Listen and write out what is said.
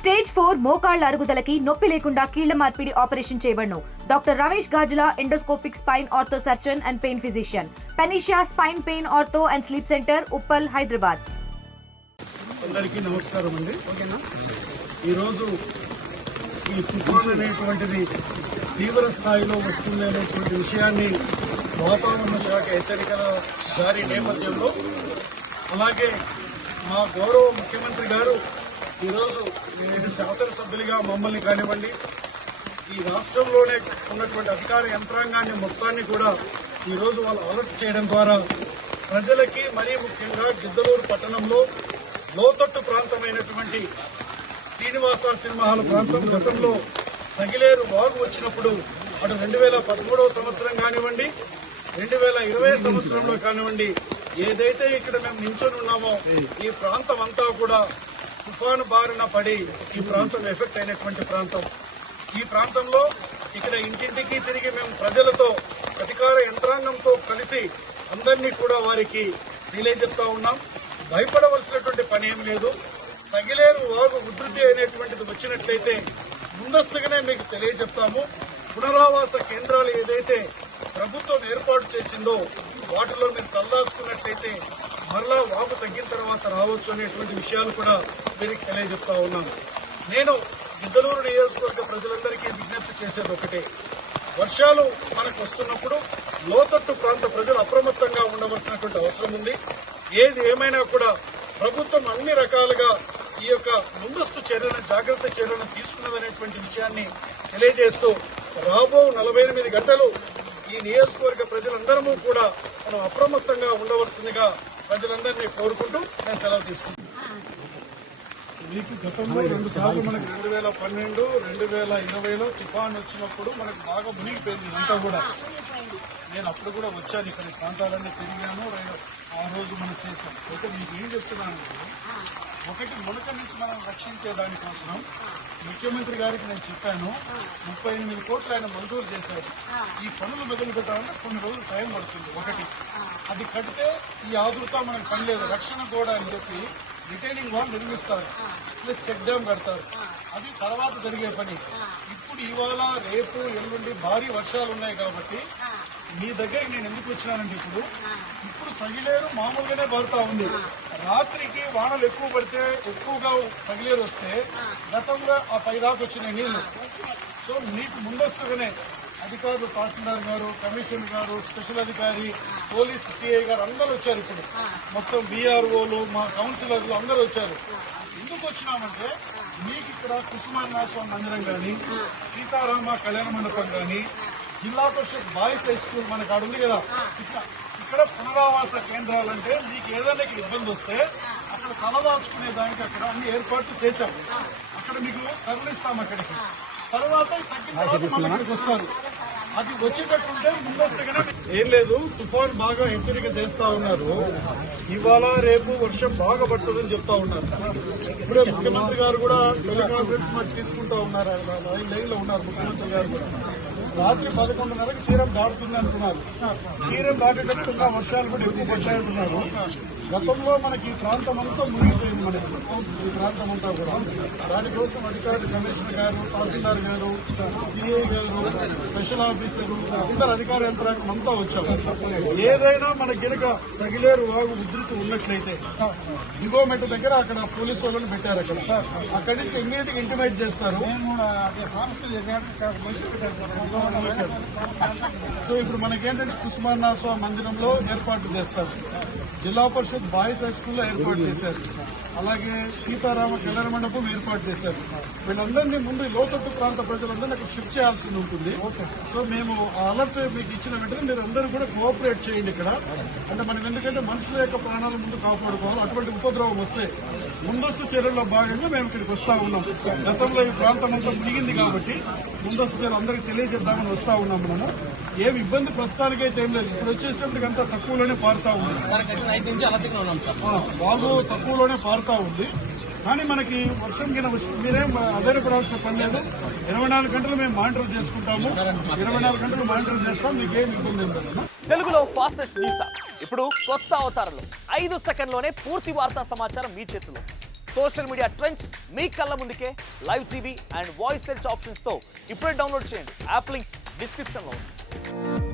Stage 4 మోకాళ్ల అరుగుదలకి నొప్పి లేకుండా కీళ్ల మార్పిడి ఆపరేషన్ చేయబడును. Doctor Ramesh Gajula, endoscopic spine ortho surgeon and pain physician, Panacea spine pain ortho and sleep centre, Uppal, Hyderabad. అందరికీ నమస్కారం అండి. ఈరోజు ఈ తుఫాన్ అనేటువంటిది తీవ్ర స్థాయిలో వస్తుంది అనేటువంటి విషయాన్ని వాతావరణ శాఖ హెచ్చరికల జారీ నేపథ్యంలో, అలాగే మా గౌరవ ముఖ్యమంత్రి గారు ఈరోజు శాసనసభ్యులుగా మమ్మల్ని కానివ్వండి, ఈ రాష్ట్రంలోనే ఉన్నటువంటి అధికార యంత్రాంగాన్ని మొత్తాన్ని కూడా ఈరోజు వాళ్ళు అలర్ట్ చేయడం ద్వారా ప్రజలకి, మరీ ముఖ్యంగా గిద్దలూరు పట్టణంలో లోతట్టు ప్రాంతమైనటువంటి శ్రీనివాస సింహాల ప్రాంతం గతంలో సగిలేరు వాగు వచ్చినప్పుడు అటు 2013వ సంవత్సరం కానివ్వండి, 2020 సంవత్సరంలో కానివ్వండి, ఏదైతే ఇక్కడ మేము నించొని ఉన్నామో ఈ ప్రాంతం అంతా కూడా తుఫాను బారిన పడి ఈ ప్రాంతం ఎఫెక్ట్ అయినటువంటి ప్రాంతం. ఈ ప్రాంతంలో ఇక్కడ ఇంటింటికి తిరిగి మేము ప్రజలతో, అధికార యంత్రాంగంతో కలిసి అందరినీ కూడా వారికి తెలియజెప్తా ఉన్నాం. భయపడవలసినటువంటి పని ఏం లేదు. సగిలేరు వాగు ఉధృతి అనేటువంటిది వచ్చినట్లయితే ముందస్తుగానే మీకు తెలియజెప్తాము. పునరావాస కేంద్రాలు ఏదైతే ప్రభుత్వం ఏర్పాటు చేసిందో వాటిలో మీరు తలదాచుకున్నట్లయితే మరలా వాగు తగ్గిన తర్వాత రావచ్చు అనేటువంటి విషయాలు కూడా వీరికి తెలియజెప్తా ఉన్నాను. నేను గిద్దలూరు నియోజకవర్గ ప్రజలందరికీ విజ్ఞప్తి చేసేది ఒకటే, వర్షాలు మనకు వస్తున్నప్పుడు లోతట్టు ప్రాంత ప్రజలు అప్రమత్తంగా ఉండవలసినటువంటి అవసరం ఉంది. ఏది ఏమైనా కూడా ప్రభుత్వం అన్ని రకాలుగా ఈ యొక్క ముందస్తు చర్యలను, జాగ్రత్త చర్యలను తీసుకున్నదనేటువంటి విషయాన్ని తెలియజేస్తూ రాబో 48 గంటలు ఈ నియోజకవర్గ ప్రజలందరూ కూడా మనం అప్రమత్తంగా ఉండవలసిందిగా ప్రజలందరినీ కోరుకుంటూ నేను సెలవు తీసుకుంటాను. మీకు గతంలో 2 సార్లు మనకు 2012, 2020లో తుఫాన్ వచ్చినప్పుడు మనకు బాగా మునిగిపోయింది అంతా కూడా. నేను అప్పుడు కూడా వచ్చాను, ఇక్కడ ప్రాంతాలన్నీ తిరిగాను, ఆ రోజు మనం చేశాం. అయితే మీకు ఏం చెప్తున్నానంటే, ఒకటి మునక నుంచి మనం రక్షించే దానికోసం ముఖ్యమంత్రి గారికి నేను చెప్పాను, 38 కోట్లు ఆయన మంజూరు చేశారు. ఈ పనులు మొదలు పెట్టాలంటే కొన్ని రోజులు టైం పడుతుంది. ఒకటి అది కడితే ఈ ఆదుర్త మనకు పని లేదు. రక్షణ కూడా అని చెప్పి రిటైనింగ్ వాల్ నిర్మిస్తారు, ప్లస్ చెక్ డ్యామ్ కడతారు. అది తర్వాత జరిగే పని. ఇప్పుడు ఇవాళ, రేపు, ఎల్లుండి భారీ వర్షాలు ఉన్నాయి కాబట్టి మీ దగ్గరికి నేను ఎందుకు వచ్చినానంటే, ఇప్పుడు సగిలేరు మామూలుగానే పడుతూ ఉంది. రాత్రికి వానలు ఎక్కువ పడితే, ఎక్కువగా సగిలేరు వస్తే గతంలో ఆ పైదాకా వచ్చినాయి నీళ్లు. సో మీకు ముందస్తుగానే అధికారులు, తహసీల్దార్ గారు, కమిషనర్ గారు, స్పెషల్ అధికారి, పోలీస్ సిఐ గారు అందరూ వచ్చారు. ఇప్పుడు మొత్తం బీఆర్ఓలు, మా కౌన్సిలర్లు అందరూ వచ్చారు. ఎందుకు వచ్చినామంటే, మీకు ఇక్కడ కుసుమాన్యాసం మందిరం కానీ, సీతారామ కళ్యాణ మండపం కానీ, జిల్లా పరిషత్ బాయ్స్ హై స్కూల్ మనకు ఆడ ఉంది కదా, ఇక్కడ పునరావాస కేంద్రాలంటే మీకు ఏదైనా ఇబ్బంది వస్తే అక్కడ తలదాచుకునే దానికి అక్కడ అన్ని ఏర్పాట్లు చేశాం. అక్కడ మీకు తరలిస్తాం. అక్కడికి తర్వాత ఇక్కడికి వస్తారు. అది వచ్చేటట్టుంటే ముందస్తుగానే ఏం లేదు. తుఫాన్ బాగా హెచ్చరిక చేస్తా ఉన్నారు. ఇవాళ రేపు వర్షం బాగా పడుతుందని చెప్తా ఉన్నారు. ఇప్పుడే ముఖ్యమంత్రి గారు కూడా టెలికాన్ఫరెన్స్ మాకు తీసుకుంటా ఉన్నారు. లైన్ లో ఉన్నారు ముఖ్యమంత్రి గారు కూడా. రాత్రి 11:30కి తీరం దాటుతుంది అంటున్నారు. తీరం దాటేటట్టుగా వర్షాలు కూడా ఎక్కువ పడ్డాయంటున్నారు. గతంలో మనకి ఈ ప్రాంతం అంతా మునిగిపోయింది. మనకి ఈ ప్రాంతం అంతా కూడా. దానికోసం అధికారులు, కమిషనర్ గారు, తహసీల్దార్ గారు, సిఐ గారు, స్పెషల్ ఆఫీసర్లు, అందరు అధికార యంత్రాంగం అంతా వచ్చారు. ఏదైనా మన గినక సగిలేరు వాగు ఉధృతి ఉన్నట్లయితే దిగోమెట్టు దగ్గర అక్కడ పోలీసు వాళ్ళని పెట్టారు. అక్కడి నుంచి ఇమ్మీడియట్ గా ఇంటిమేట్ చేస్తారు. సో ఇప్పుడు మనకేంటంటే కుసుమాన్యాస మందిరంలో ఏర్పాటు చేస్తారు. జిల్లా పరిషత్ బాయ్స్ హై స్కూల్లో ఏర్పాటు చేశారు. అలాగే సీతారామ కళ్యాణ మండపం ఏర్పాటు చేశారు. వీళ్ళందరినీ ముందు లోతట్టు ప్రాంత ప్రజలందరినీ అక్కడ షిఫ్ట్ చేయాల్సి ఉంటుంది. సో మేము అలర్ట్ మీకు ఇచ్చిన వెంటనే మీరు అందరూ కూడా కోఆపరేట్ చేయండి ఇక్కడ. అంటే మనం ఎందుకంటే మనుషుల యొక్క ప్రాణాల ముందు కాపాడుకోవాలి. అటువంటి ఉపద్రవం వస్తే ముందస్తు చర్యల్లో భాగంగా మేము ఇక్కడికి వస్తా ఉన్నాం. గతంలో ఈ ప్రాంతం అంతా మునిగింది కాబట్టి ముందస్తు చర్యలు అందరికీ తెలియజేద్దామని వస్తా ఉన్నాం. మనము ఏమి ఇబ్బంది ప్రస్తుతానికైతే ఏం లేదు. ఇప్పుడు వచ్చేటప్పటికి అంతా తక్కువలోనే పారుతా ఉంది. వాళ్ళు తక్కువలోనే పారుతా ఉంది. కానీ మనకి వర్షం కింద మీరేం ఆధారపడాల్సిన పని లేదు. 24 గంటలు మేము మానిటర్ చేసుకుంటాము. 24 గంటలు మానిటర్ చేస్తాం. మీకేం ఇబ్బంది లేదు. తెలుగులో ఫాస్టెస్ట్ న్యూస్ ఇప్పుడు కొత్త అవతారంలో 5 సెకండ్లోనే పూర్తి వార్తా సమాచారం మీ చేతిలో. సోషల్ మీడియా ట్రెండ్స్ మీ కళ్ళ ముందుకే live TV and voice search ఆప్షన్స్తో ఇప్పుడే డౌన్లోడ్ చేయండి. యాప్ లింక్ డిస్క్రిప్షన్లో ఉంది.